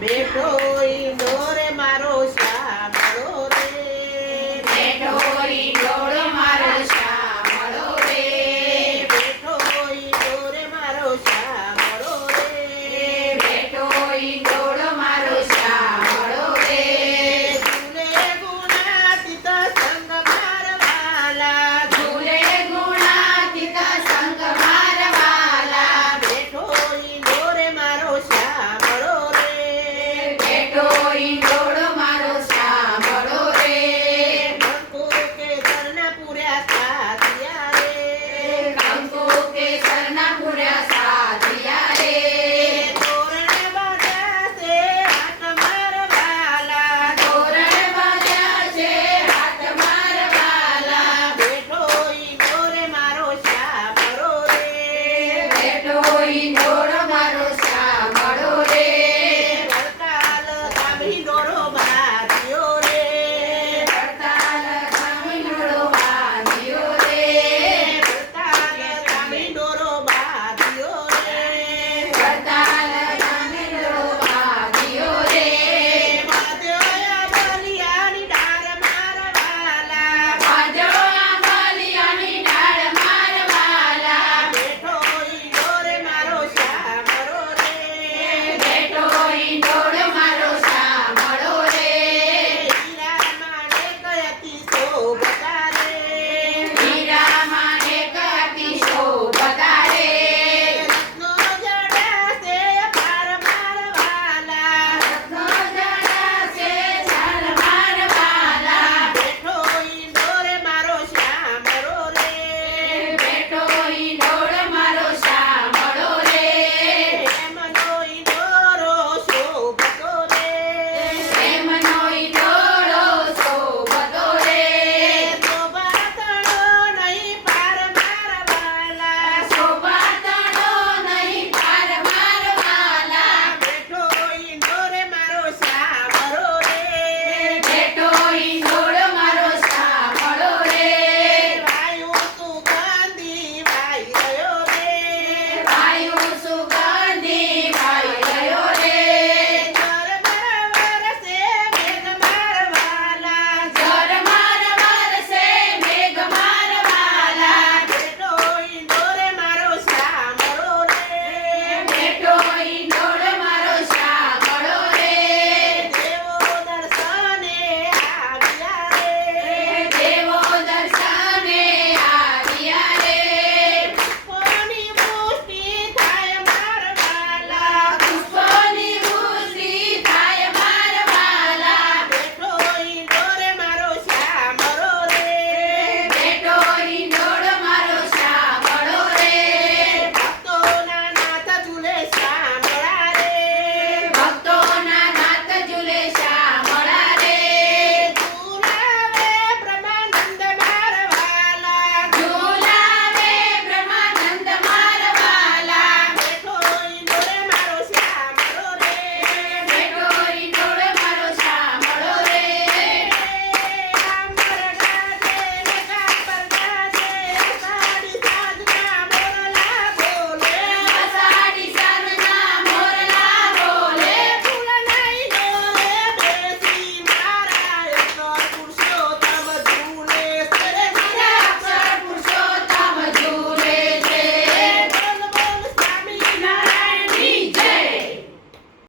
Big Bro.